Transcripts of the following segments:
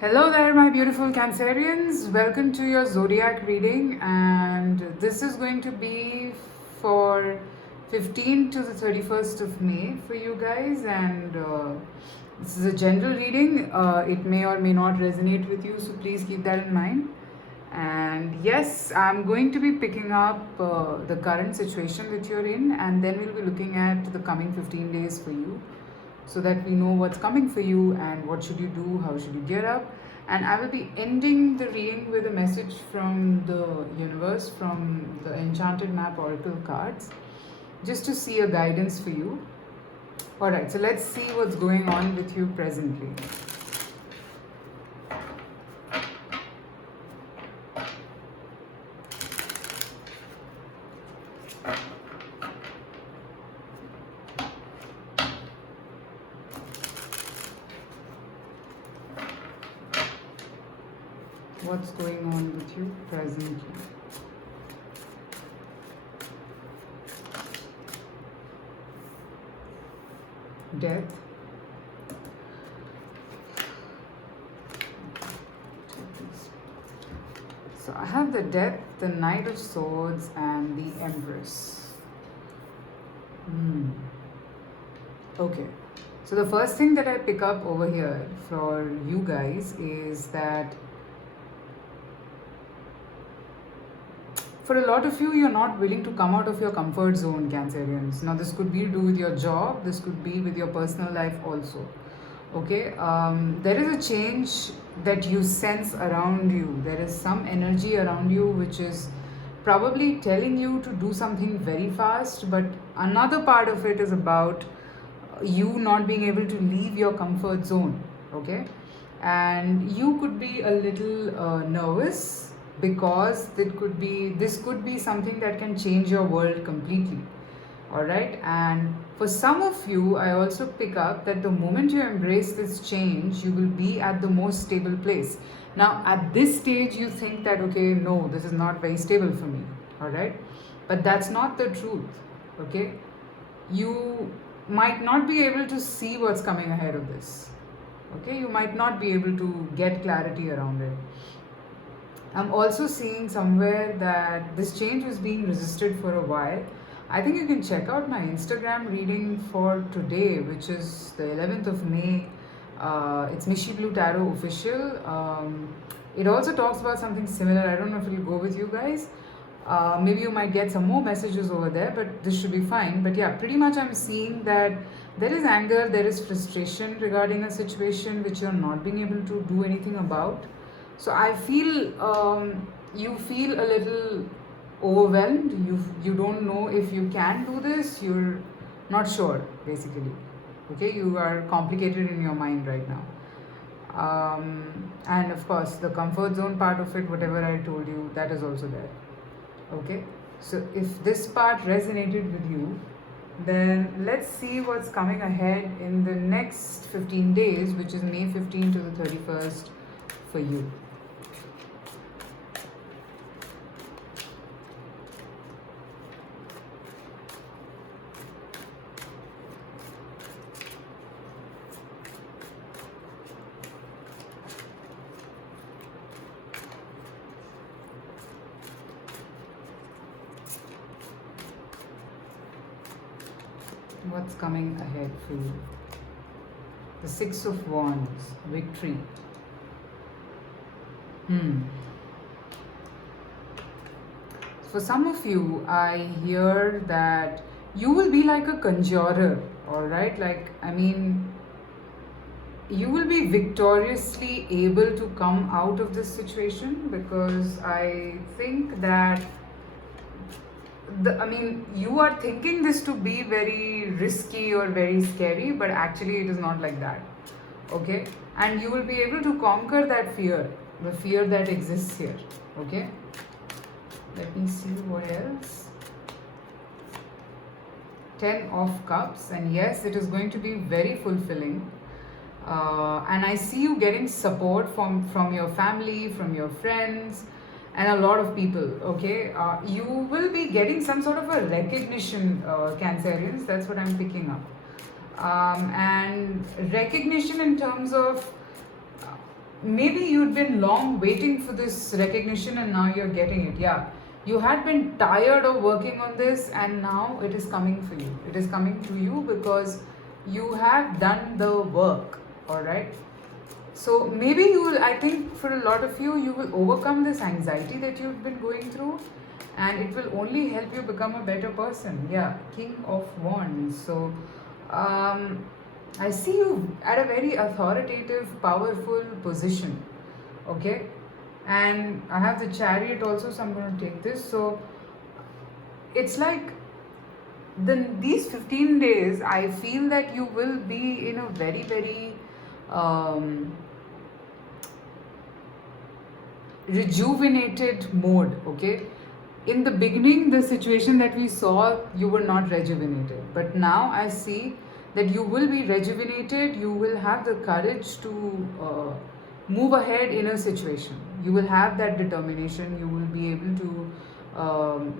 Hello there, my beautiful Cancerians. Welcome to your zodiac reading, and this is going to be for 15 to the 31st of May for you guys. And this is a general reading. It may or may not resonate with you, so please keep that in mind. And yes, I'm going to be picking up the current situation that you're in, and then we'll be looking at the coming 15 days for you so that we know what's coming for you and what should you do, how should you gear up. And I will be ending the reading with a message from the universe, from the Enchanted Map Oracle cards, just to see a guidance for you. Alright, so let's see what's going on with you presently. What's going on with you presently? Death. So I have the Death, the Knight of Swords, and the Empress. Okay. So the first thing that I pick up over here for you guys is that for a lot of you, you're not willing to come out of your comfort zone, Cancerians. Now, this could be to do with your job, this could be with your personal life also. Okay, there is a change that you sense around you. There is some energy around you which is probably telling you to do something very fast, but another part of it is about you not being able to leave your comfort zone. Okay, and you could be a little nervous because this could be something that can change your world completely. All right, and for some of you, I also pick up that the moment you embrace this change, you will be at the most stable place. Now at this stage you think that, okay, no, this is not very stable for me. All right, but that's not the truth. Okay, you might not be able to see what's coming ahead of this. Okay, you might not be able to get clarity around it. I'm also seeing somewhere that this change was being resisted for a while. I think you can check out my Instagram reading for today, which is the 11th of May. It's Mishi Blue Tarot official. It also talks about something similar. I don't know if it'll go with you guys. Maybe you might get some more messages over there, but this should be fine. But yeah, pretty much I'm seeing that there is anger, there is frustration regarding a situation which you're not being able to do anything about. So I feel you feel a little overwhelmed. You don't know if you can do this. You're not sure, basically. Okay, you are complicated in your mind right now. And of course, the comfort zone part of it, whatever I told you, that is also there. Okay, so if this part resonated with you, then let's see what's coming ahead in the next 15 days, which is May 15 to the 31st for you. What's coming ahead for you? The Six of Wands, victory. For some of you, I hear that you will be like a conjurer, all right? You will be victoriously able to come out of this situation, because I think that you are thinking this to be very risky or very scary, but actually it is not like that. Okay, and you will be able to conquer that fear, the fear that exists here. Okay, let me see what else. 10 of Cups, and yes, it is going to be very fulfilling. And I see you getting support from your family, from your friends, and a lot of people. Okay, you will be getting some sort of a recognition, Cancerians. That's what I'm picking up. And recognition in terms of maybe you'd been long waiting for this recognition and now you're getting it. Yeah, you had been tired of working on this and now it is coming for you. It is coming to you because you have done the work. All right. So maybe you will, I think for a lot of you, you will overcome this anxiety that you've been going through and it will only help you become a better person. Yeah, King of Wands. So I see you at a very authoritative, powerful position. Okay. And I have the Chariot also, so I'm going to take this. So it's like these 15 days, I feel that you will be in a very, very rejuvenated mode. Okay, in the beginning, the situation that we saw, you were not rejuvenated, but now I see that you will be rejuvenated. You will have the courage to move ahead in a situation. You will have that determination. You will be able to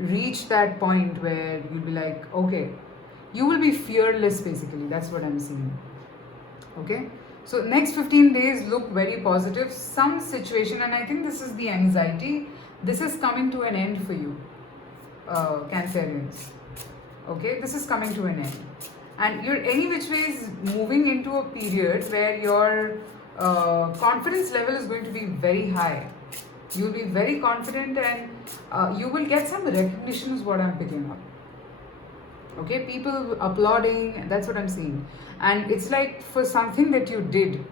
reach that point where you'll be like, okay, you will be fearless basically. That's what I'm seeing. Okay, so next 15 days look very positive. Some situation, and I think this is the anxiety, this is coming to an end for you, Cancerians. Okay, this is coming to an end, and you're any which ways moving into a period where your confidence level is going to be very high. You will be very confident and you will get some recognition is what I'm picking up. Okay, people applauding, that's what I'm seeing, and it's like for something that you did.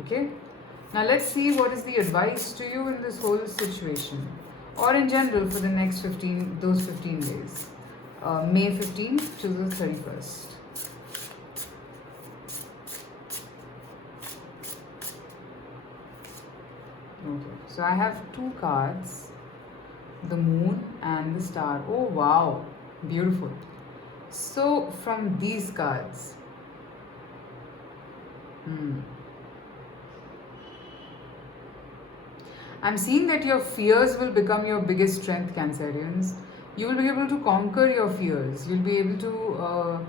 Okay, now let's see what is the advice to you in this whole situation or in general for the next 15 days, May 15th to the 31st. Okay, so I have two cards, the moon and the star. Oh wow, beautiful. So from these cards, I'm seeing that your fears will become your biggest strength, Cancerians. You will be able to conquer your fears. You'll be able to,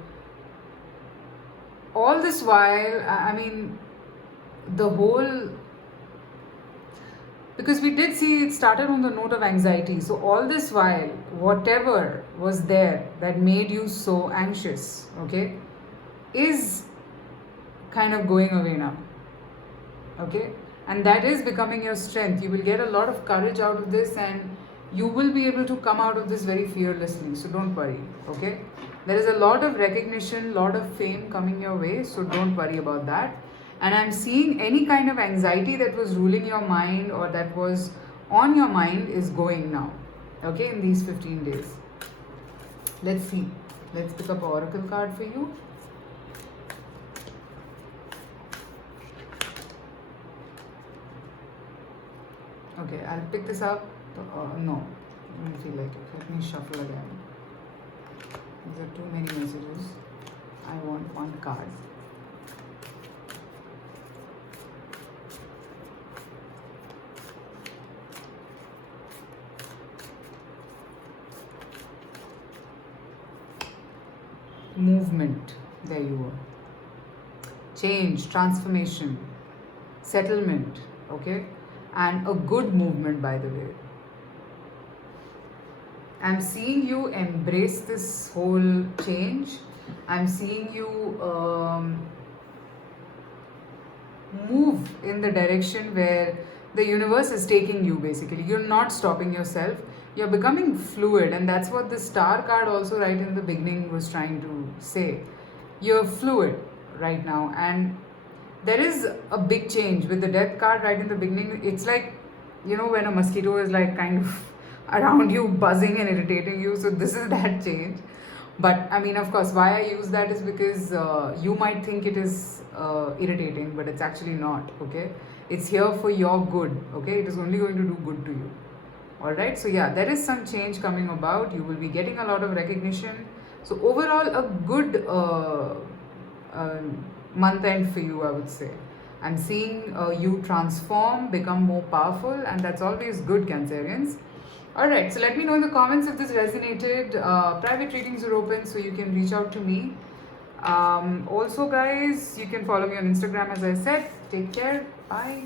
all this while, I mean, the whole, because we did see it started on the note of anxiety. So all this while, whatever was there that made you so anxious, okay, is kind of going away now. Okay, and that is becoming your strength. You will get a lot of courage out of this and you will be able to come out of this very fearlessly. So don't worry. Okay, there is a lot of recognition, lot of fame coming your way, so don't worry about that. And I'm seeing any kind of anxiety that was ruling your mind or that was on your mind is going now. Okay, in these 15 days. Let's see. Let's pick up an oracle card for you. Okay, I'll pick this up. No, I don't feel like it. Let me shuffle again. These are too many messages. I want one card. Movement. There you are. Change, transformation, settlement. Okay, and a good movement, by the way. I'm seeing you embrace this whole change. I'm seeing you move in the direction where the universe is taking you basically. You're not stopping yourself. You're becoming fluid, and that's what the star card also right in the beginning was trying to say. You're fluid right now, and there is a big change with the death card right in the beginning. It's like, you know, when a mosquito is like kind of around you buzzing and irritating you. So this is that change. But I mean, of course, why I use that is because you might think it is irritating, but it's actually not. Okay, it's here for your good. Okay, it is only going to do good to you. All right, so yeah, there is some change coming about. You will be getting a lot of recognition. So overall, a good month end for you, I would say. I'm seeing you transform, become more powerful, and that's always good, Cancerians. Alright, so let me know in the comments if this resonated. Private readings are open, so you can reach out to me. Also, guys, you can follow me on Instagram, as I said. Take care. Bye.